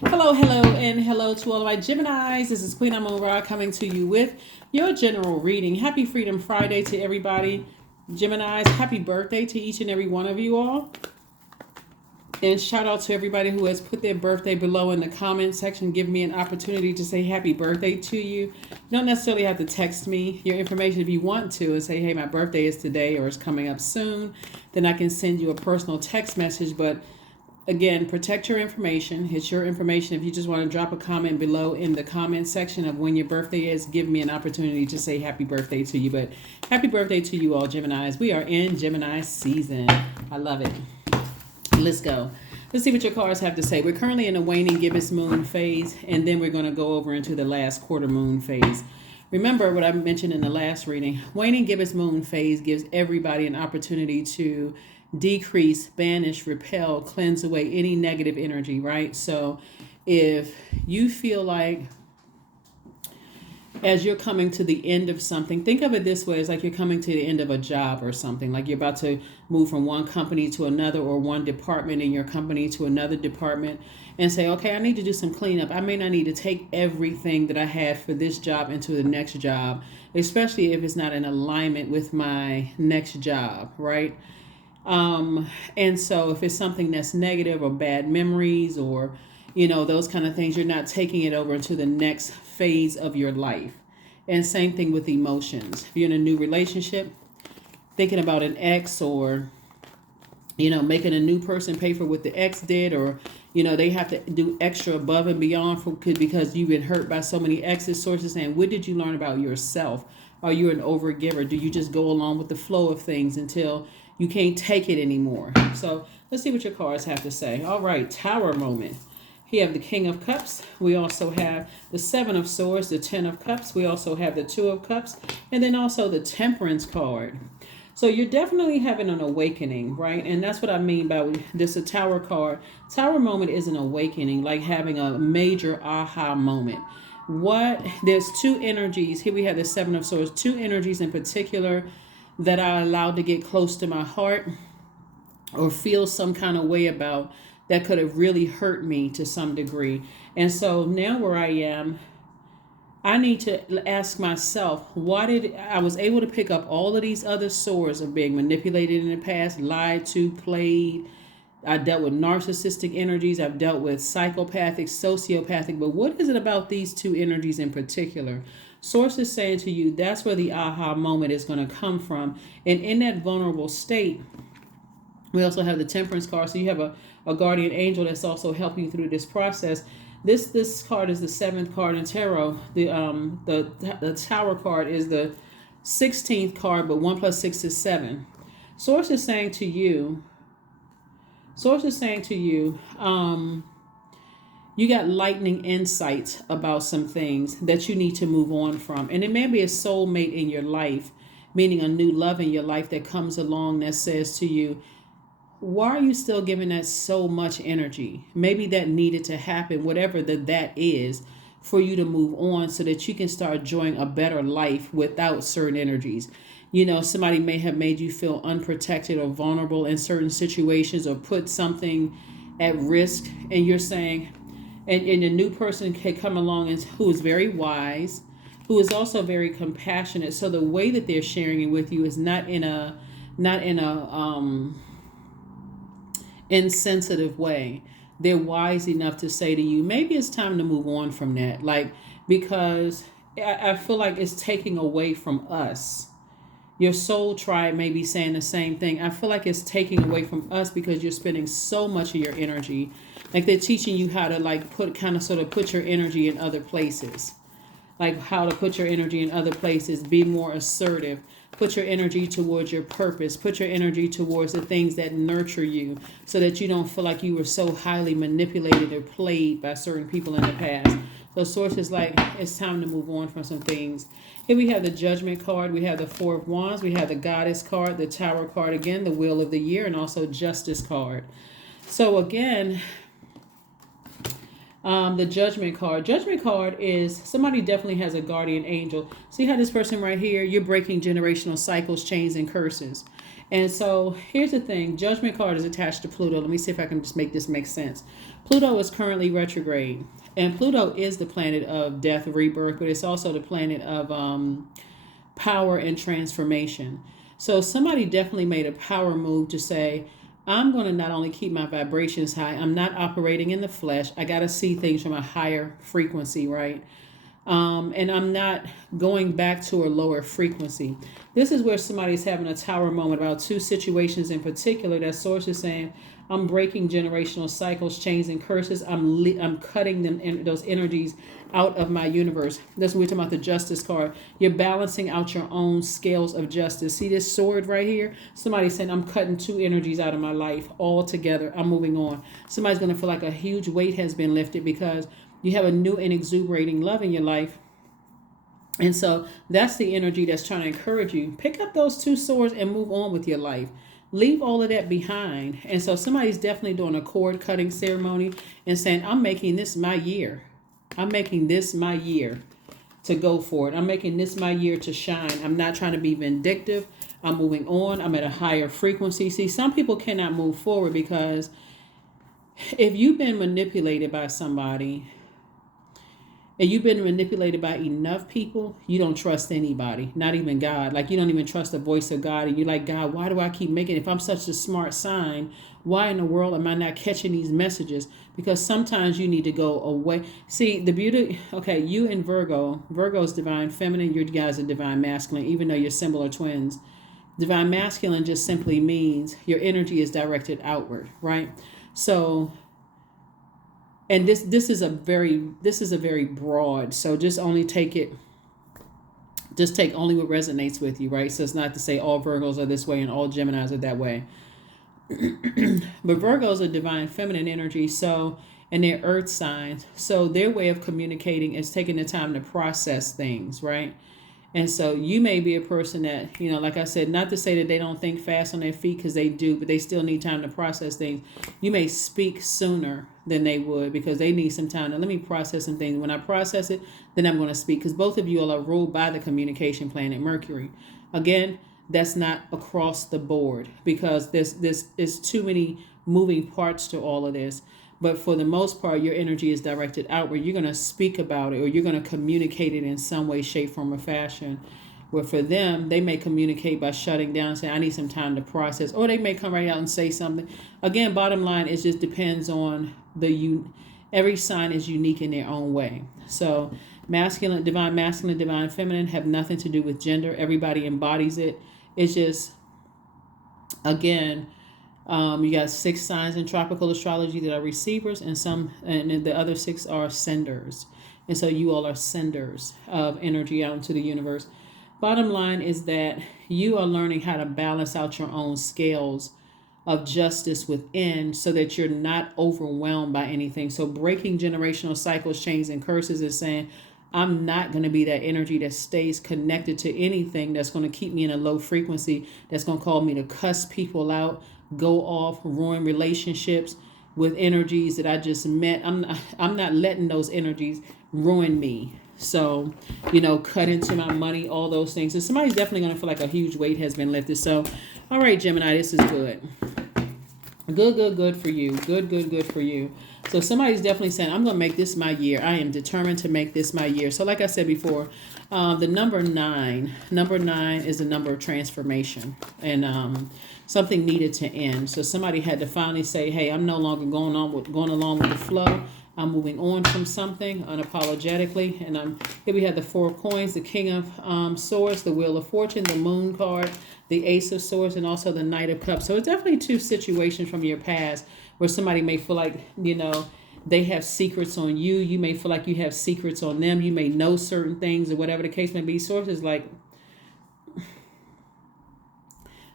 Hello, hello, and hello to all of my Geminis. This is Queen Amun Ra coming to you with your general reading. Happy Freedom Friday to everybody. Geminis, happy birthday to each and every one of you all. And shout out to everybody who has put their birthday below in the comment section. Give me an opportunity to say happy birthday to you. You don't necessarily have to text me your information if you want to and say, hey, my birthday is today or it's coming up soon. Then I can send you a personal text message. But again, protect your information. It's your information. If you just want to drop a comment below in the comment section of when your birthday is, give me an opportunity to say happy birthday to you. But happy birthday to you all, Geminis. We are in Gemini season. I love it. Let's go. Let's see what your cards have to say. We're currently in a waning gibbous moon phase, and then we're going to go over into the last quarter moon phase. Remember what I mentioned in the last reading. Waning gibbous moon phase gives everybody an opportunity to decrease, banish, repel, cleanse away any negative energy, right? So if you feel like as you're coming to the end of something, think of it this way. It's like you're coming to the end of a job or something, like you're about to move from one company to another or one department in your company to another department and say, okay, I need to do some cleanup. I may not need to take everything that I had for this job into the next job, especially if it's not in alignment with my next job, right? And so if it's something that's negative or bad memories or, those kind of things, you're not taking it over into the next phase of your life. And same thing with emotions. If you're in a new relationship, thinking about an ex or, making a new person pay for what the ex did or, they have to do extra above and beyond because you've been hurt by so many exes, sources saying, what did you learn about yourself? Are you an overgiver? Do you just go along with the flow of things until you can't take it anymore? So let's see what your cards have to say. All right, Tower moment. Here have the King of Cups. We also have the Seven of Swords, the Ten of Cups. We also have the Two of Cups, and then also the Temperance card. So you're definitely having an awakening, right? And that's what I mean by this, a Tower card. Tower moment is an awakening, like having a major aha moment. There's two energies. Here we have the Seven of Swords, two energies in particular that I allowed to get close to my heart or feel some kind of way about that could have really hurt me to some degree. And so now where I am, I need to ask myself, I was able to pick up all of these other swords of being manipulated in the past, lied to, played. I dealt with narcissistic energies. I've dealt with psychopathic, sociopathic. But what is it about these two energies in particular? Source is saying to you, that's where the aha moment is going to come from. And in that vulnerable state, we also have the Temperance card. So you have a guardian angel that's also helping you through this process. This card is the seventh card in tarot. The Tower card is the 16th card, but 1 plus 6 is 7. Source is saying to you, you got lightning insights about some things that you need to move on from. And it may be a soulmate in your life, meaning a new love in your life that comes along that says to you, why are you still giving that so much energy? Maybe that needed to happen, whatever that is, for you to move on so that you can start enjoying a better life without certain energies. Somebody may have made you feel unprotected or vulnerable in certain situations or put something at risk. And you're saying, and a new person can come along who is very wise, who is also very compassionate. So the way that they're sharing it with you is not in a insensitive way. They're wise enough to say to you, maybe it's time to move on from that. Because I feel like it's taking away from us. Your soul tribe may be saying the same thing. I feel like it's taking away from us because you're spending so much of your energy. Like they're teaching you how to put your energy in other places. Like how to put your energy in other places, be more assertive. Put your energy towards your purpose. Put your energy towards the things that nurture you so that you don't feel like you were so highly manipulated or played by certain people in the past. So Source is like, it's time to move on from some things. Here we have the Judgment card. We have the Four of Wands. We have the Goddess card, the Tower card again, the Wheel of the Year, and also Justice card. So again, the Judgment card. Judgment card is somebody definitely has a guardian angel. See how this person right here, you're breaking generational cycles, chains, and curses. And so here's the thing. Judgment card is attached to Pluto. Let me see if I can just make this make sense. Pluto is currently retrograde. And Pluto is the planet of death, rebirth, but it's also the planet of power and transformation. So somebody definitely made a power move to say, I'm going to not only keep my vibrations high, I'm not operating in the flesh. I got to see things from a higher frequency, right? And I'm not going back to a lower frequency. This is where somebody's having a tower moment about two situations in particular that source is saying, I'm breaking generational cycles, chains, and curses. I'm cutting them those energies out of my universe. That's what we're talking about, the justice card. You're balancing out your own scales of justice. See this sword right here? Somebody's saying, I'm cutting two energies out of my life all together. I'm moving on. Somebody's going to feel like a huge weight has been lifted because you have a new and exuberating love in your life. And so that's the energy that's trying to encourage you. Pick up those two swords and move on with your life. Leave all of that behind. And so somebody's definitely doing a cord cutting ceremony and saying, I'm making this my year. I'm making this my year to go for it. I'm making this my year to shine. I'm not trying to be vindictive. I'm moving on. I'm at a higher frequency. See, some people cannot move forward because if you've been manipulated by somebody, and you've been manipulated by enough people, you don't trust anybody, not even God. Like you don't even trust the voice of God. And you're like, God, why do I keep making, if I'm such a smart sign, why in the world am I not catching these messages? Because sometimes you need to go away. See, the beauty, okay, you and Virgo is divine feminine, you guys are divine masculine, even though you're similar twins. Divine masculine just simply means your energy is directed outward, right? So, and this is a very broad, so just take only what resonates with you, right? So it's not to say all Virgos are this way and all Geminis are that way. But Virgos are divine feminine energy, so, and they're earth signs. So their way of communicating is taking the time to process things, right? And so you may be a person that, like I said, not to say that they don't think fast on their feet, because they do, but they still need time to process things. You may speak sooner than they would because they need some time to, let me process some things. When I process it, then I'm going to speak, because both of you all are ruled by the communication planet Mercury. Again, that's not across the board because this is too many moving parts to all of this. But for the most part, your energy is directed outward. You're going to speak about it, or you're going to communicate it in some way, shape, form, or fashion. Where for them, they may communicate by shutting down, saying, I need some time to process. Or they may come right out and say something. Again, bottom line, it just depends on every sign is unique in their own way. So divine feminine have nothing to do with gender. Everybody embodies it. It's just, again, you got 6 signs in tropical astrology that are receivers, and the other 6 are senders. And so you all are senders of energy out into the universe. Bottom line is that you are learning how to balance out your own scales of justice within so that you're not overwhelmed by anything. So breaking generational cycles, chains, and curses is saying, I'm not going to be that energy that stays connected to anything that's going to keep me in a low frequency, that's going to call me to cuss people out, go off, ruin relationships with energies that I just met. I'm not letting those energies ruin me. So, cut into my money, all those things. And somebody's definitely going to feel like a huge weight has been lifted. So, all right, Gemini, this is good. Good for you. Good for you. So somebody's definitely saying, I'm going to make this my year. I am determined to make this my year. So like I said before, the number 9 is the number of transformation, and something needed to end. So somebody had to finally say, hey, I'm no longer going along with the flow. I'm moving on from something unapologetically. And here we have the 4 of coins, the King of Swords, the Wheel of Fortune, the Moon card, the Ace of Swords, and also the Knight of Cups. So it's definitely 2 situations from your past where somebody may feel like, they have secrets on you. You may feel like you have secrets on them. You may know certain things, or whatever the case may be. Source is like,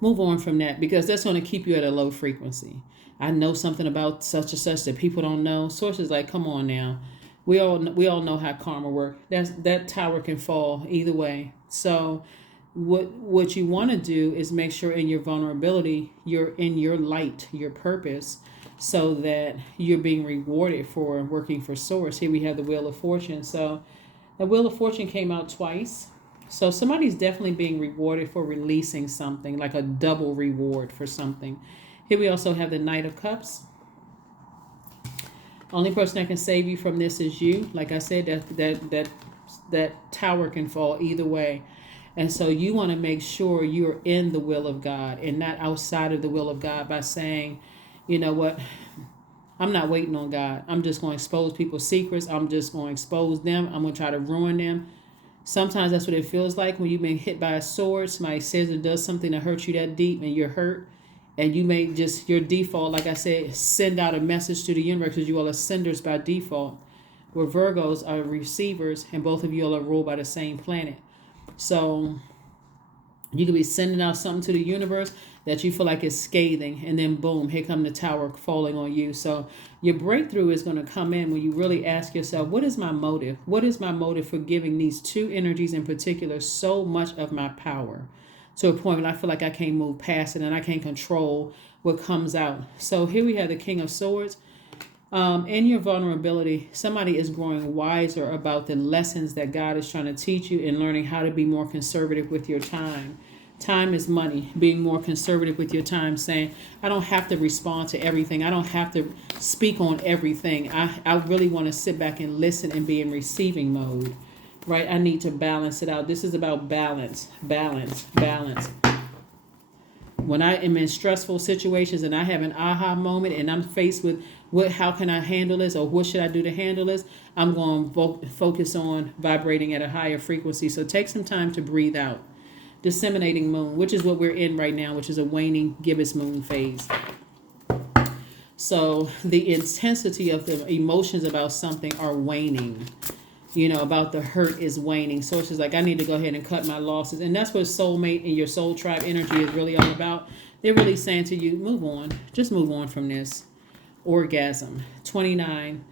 move on from that, because that's going to keep you at a low frequency. I know something about such and such that people don't know. Source is like, come on now. We all know how karma works. That tower can fall either way. So what you want to do is make sure in your vulnerability, you're in your light, your purpose, so that you're being rewarded for working for Source. Here we have the Wheel of Fortune. So the Wheel of Fortune came out twice. So somebody's definitely being rewarded for releasing something, like a double reward for something. Here we also have the Knight of Cups. Only person that can save you from this is you. Like I said, that tower can fall either way. And so you want to make sure you're in the will of God and not outside of the will of God by saying, you know what, I'm not waiting on God. I'm just going to expose people's secrets. I'm just going to expose them. I'm going to try to ruin them. Sometimes that's what it feels like when you've been hit by a sword. Somebody says it does something to hurt you that deep and you're hurt. And you may just, your default, like I said, send out a message to the universe because you all are senders by default. Where Virgos are receivers and both of you all are ruled by the same planet. So you could be sending out something to the universe that you feel like is scathing, and then boom, here come the tower falling on you. So your breakthrough is going to come in when you really ask yourself, what is my motive? What is my motive for giving these two energies in particular so much of my power to a point where I feel like I can't move past it and I can't control what comes out? So here we have the King of Swords. In your vulnerability, somebody is growing wiser about the lessons that God is trying to teach you and learning how to be more conservative with your time. Time is money. Being more conservative with your time, saying, I don't have to respond to everything. I don't have to speak on everything. I really want to sit back and listen and be in receiving mode, right? I need to balance it out. This is about balance, balance, balance. When I am in stressful situations and I have an aha moment and I'm faced with how can I handle this or what should I do to handle this, I'm going to focus on vibrating at a higher frequency. So take some time to breathe out. Disseminating moon, which is what we're in right now, which is a waning gibbous moon phase. So the intensity of the emotions about something are waning. About the hurt is waning. So it's just like, I need to go ahead and cut my losses. And that's what soulmate and your soul tribe energy is really all about. They're really saying to you, move on. Just move on from this. Orgasm. 29.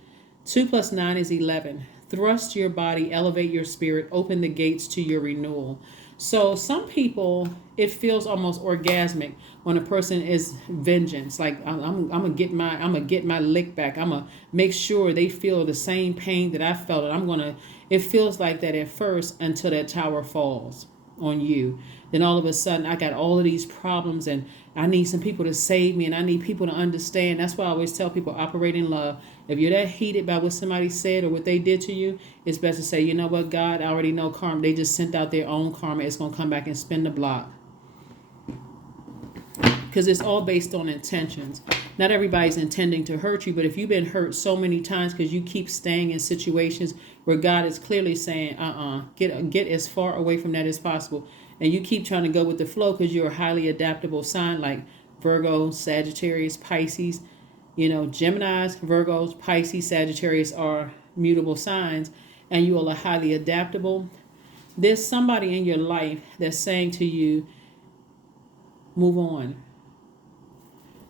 2 plus 9 is 11. Thrust your body, elevate your spirit, open the gates to your renewal. So some people, it feels almost orgasmic when a person is vengeance. Like I'm gonna get my lick back. I'm gonna make sure they feel the same pain that I felt. And it feels like that at first until that tower falls on you. Then all of a sudden I got all of these problems and I need some people to save me and I need people to understand. That's why I always tell people, operate in love. If you're that heated by what somebody said or what they did to you, it's best to say, you know what, God, I already know karma. They just sent out their own karma. It's going to come back and spin the block. Because it's all based on intentions. Not everybody's intending to hurt you, but if you've been hurt so many times because you keep staying in situations where God is clearly saying, get as far away from that as possible. And you keep trying to go with the flow because you're a highly adaptable sign like Virgo, Sagittarius, Pisces. Geminis, Virgos, Pisces, Sagittarius are mutable signs, and you all are highly adaptable. There's somebody in your life that's saying to you, move on.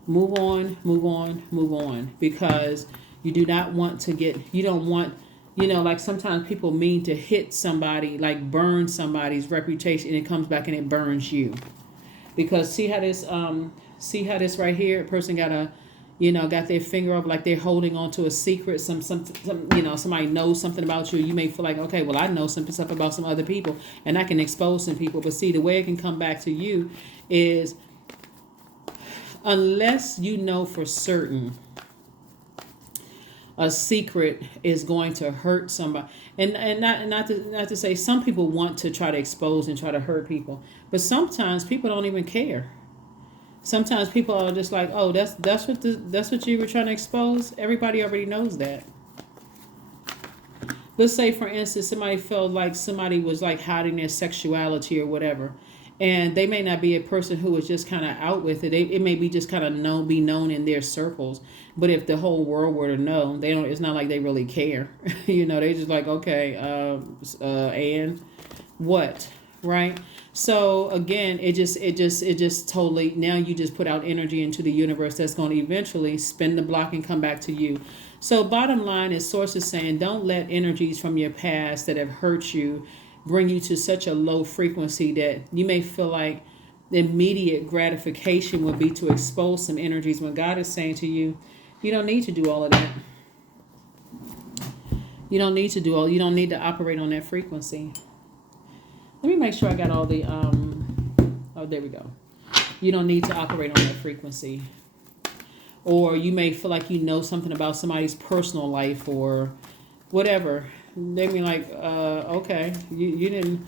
Move on, move on, move on. Because you do not want to you don't want, like sometimes people mean to hit somebody, like burn somebody's reputation, and it comes back and it burns you. Because see how this right here, a person got their finger up like they're holding on to a secret. Somebody knows something about you. You may feel like, okay, well, I know some stuff about some other people and I can expose some people. But see, the way it can come back to you is unless you know for certain a secret is going to hurt somebody. And not to say some people want to try to expose and try to hurt people. But sometimes people don't even care. Sometimes people are just like, oh, that's what you were trying to expose. Everybody already knows that. Let's say, for instance, somebody felt like somebody was like hiding their sexuality or whatever, and they may not be a person who is just kind of out with it. It may be just kind of be known in their circles. But if the whole world were to know, they don't. It's not like they really care. They just like, okay, and what, right? So again, it just totally, now you just put out energy into the universe that's going to eventually spin the block and come back to you. So bottom line is sources saying, don't let energies from your past that have hurt you bring you to such a low frequency that you may feel like the immediate gratification would be to expose some energies when God is saying to you, you don't need to do all of that. You don't need to operate on that frequency. Let me make sure I got all the, oh, there we go. You don't need to operate on that frequency. Or you may feel like you know something about somebody's personal life or whatever. They be like, okay, you didn't.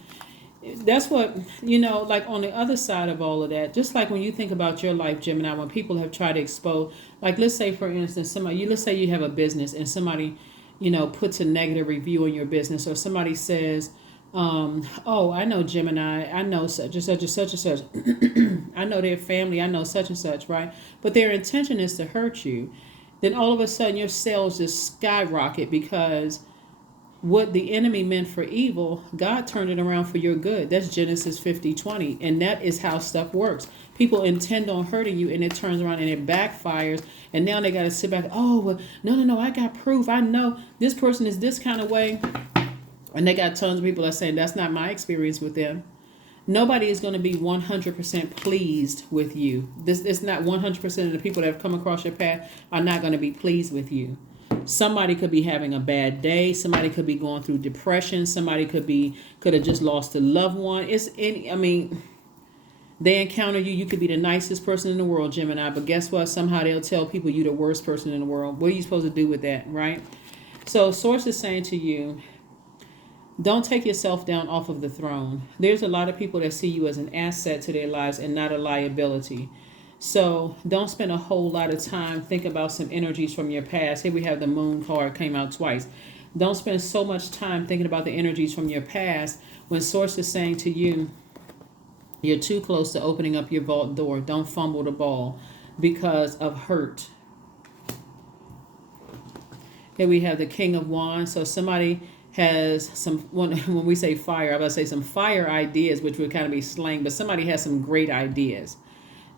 That's what, like on the other side of all of that, just like when you think about your life, Gemini, when people have tried to expose, like let's say, for instance, let's say you have a business and somebody, puts a negative review on your business, or somebody says, oh, I know Gemini, I know such and such and such and such. I know their family, I know such and such, right? But their intention is to hurt you. Then all of a sudden your sales just skyrocket because what the enemy meant for evil, God turned it around for your good. That's Genesis 50:20. And that is how stuff works. People intend on hurting you and it turns around and it backfires. And now they got to sit back. Oh, well, no, I got proof. I know this person is this kind of way. And they got tons of people that are saying that's not my experience with them. Nobody is going to be 100% pleased with you. It's not 100% of the people that have come across your path are not going to be pleased with you. Somebody could be having a bad day. Somebody could be going through depression. Somebody could have just lost a loved one. They encounter you. You could be the nicest person in the world, Gemini, but guess what? Somehow they'll tell people you're the worst person in the world. What are you supposed to do with that, right? So Source is saying to you, don't take yourself down off of the throne. There's a lot of people that see you as an asset to their lives and not a liability. So don't spend a whole lot of time thinking about some energies from your past. Here we have the Moon card, came out twice. Don't spend so much time thinking about the energies from your past when Source is saying to you, you're too close to opening up your vault door. Don't fumble the ball because of hurt. Here we have the King of Wands. So somebody has when we say fire, I'm going to say some fire ideas, which would kind of be slang, but somebody has some great ideas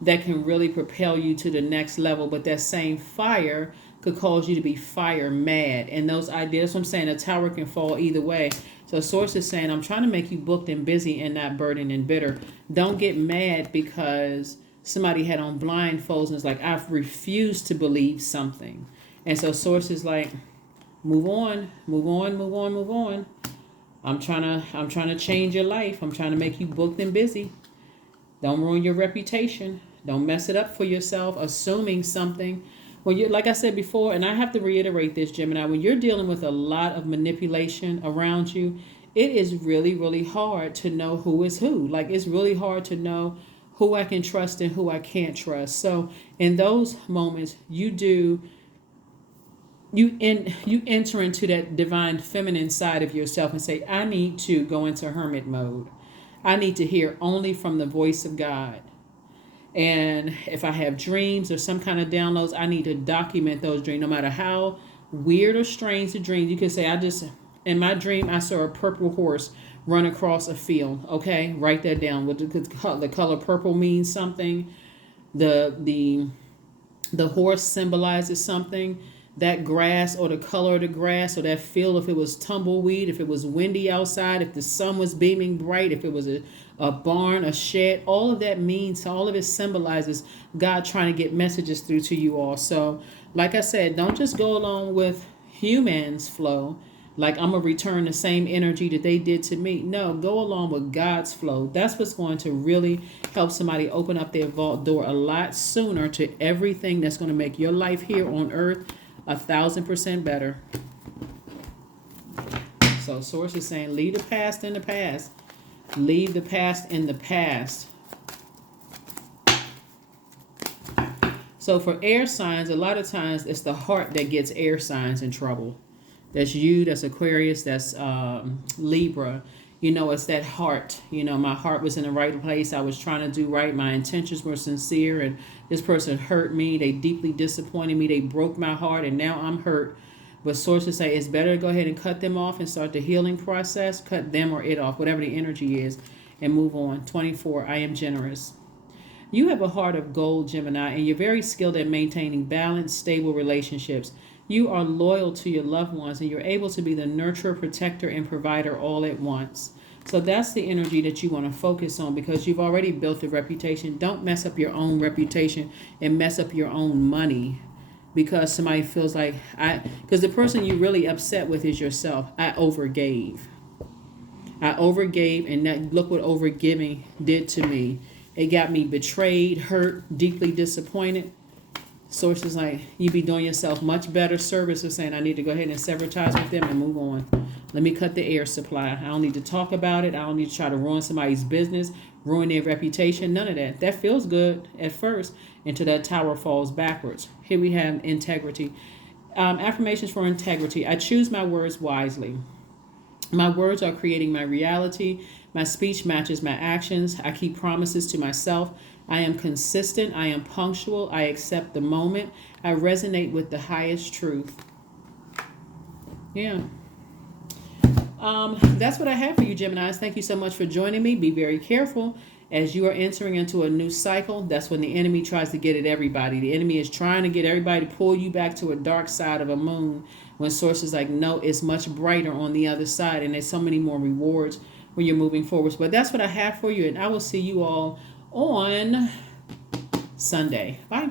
that can really propel you to the next level. But that same fire could cause you to be fire mad. And those ideas, I'm saying a tower can fall either way. So Source is saying, I'm trying to make you booked and busy and not burdened and bitter. Don't get mad because somebody had on blindfolds and it's like, I've refused to believe something. And so Source is like, move on. I'm trying to change your life. I'm trying to make you booked and busy. Don't ruin your reputation. Don't mess it up for yourself, assuming something. When you, like I said before, and I have to reiterate this, Gemini, when you're dealing with a lot of manipulation around you, it is really, really hard to know who is who. Like, it's really hard to know who I can trust and who I can't trust. So in those moments, you enter into that divine feminine side of yourself and say, I need to go into hermit mode. I need to hear only from the voice of God. And if I have dreams or some kind of downloads, I need to document those dreams, no matter how weird or strange the dreams. You can say, in my dream, I saw a purple horse run across a field. Okay, write that down. What the color purple means something. The horse symbolizes something. That grass or the color of the grass or that field, if it was tumbleweed, if it was windy outside, if the sun was beaming bright, if it was a barn, a shed, all of that means, all of it symbolizes God trying to get messages through to you all. So, like I said, don't just go along with humans' flow, like I'm going to return the same energy that they did to me. No, go along with God's flow. That's what's going to really help somebody open up their vault door a lot sooner to everything that's going to make your life here on earth 1,000% better. So Source is saying, leave the past in the past. Leave the past in the past. So for air signs, a lot of times it's the heart that gets air signs in trouble. That's you, that's Aquarius, that's Libra. It's that heart. My heart was in the right place. I was trying to do right. My intentions were sincere, and this person hurt me. They deeply disappointed me. They broke my heart, and now I'm hurt. But sources say it's better to go ahead and cut them off and start the healing process. Cut them or it off, whatever the energy is, and move on. 24, I am generous. You have a heart of gold, Gemini, and you're very skilled at maintaining balanced, stable relationships. You are loyal to your loved ones, and you're able to be the nurturer, protector, and provider all at once. So that's the energy that you want to focus on, because you've already built a reputation. Don't mess up your own reputation and mess up your own money because somebody feels like because the person you're really upset with is yourself. I overgave. I overgave, and that, look what overgiving did to me. It got me betrayed, hurt, deeply disappointed. Sources like, you be doing yourself much better service of saying, I need to go ahead and sever ties with them and move on. Let me cut the air supply. I don't need to talk about it. I don't need to try to ruin somebody's business, ruin their reputation. None of that. That feels good at first until that tower falls backwards. Here we have integrity. Affirmations for integrity. I choose my words wisely. My words are creating my reality. My speech matches my actions. I keep promises to myself. I am consistent. I am punctual. I accept the moment. I resonate with the highest truth. Yeah. That's what I have for you, Geminis. Thank you so much for joining me. Be very careful as you are entering into a new cycle. That's when the enemy tries to get at everybody. The enemy is trying to get everybody to pull you back to a dark side of a moon, when sources like, no, it's much brighter on the other side, and there's so many more rewards when you're moving forward. But that's what I have for you, and I will see you all on Sunday. Bye.